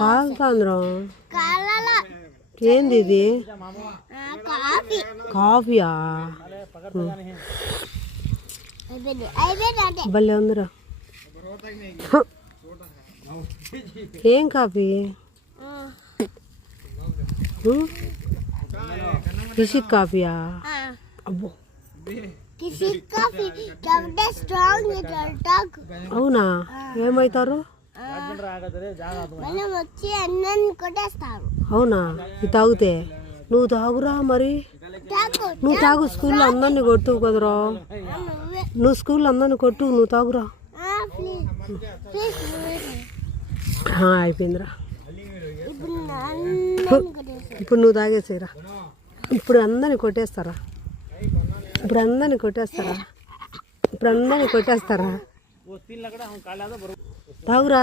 కాలుతాంద్రం ఏంది ఇది? కాఫీయా? భలే ఉందిరా. ఏం కాఫీ? కిషిక్ కాఫీయా? అబ్బో అవునా? ఏమవుతారు? అవునా? ఇది తాగితే నువ్వు తాగురా మరి. నువ్వు తాగు, స్కూల్లో అందరినీ కొట్టు కదరా. నువ్వు స్కూల్లో అందరినీ కొట్టు, నువ్వు తాగురా. అయిపోయిందిరా. ఇప్పుడు నువ్వు తాగేసేరా. ఇప్పుడు అందరినీ కొట్టేస్తారా? ఇప్పుడు అందరినీ కొట్టేస్తారా? ఇప్పుడు అందరినీ కొట్టేస్తారా? తాగురా.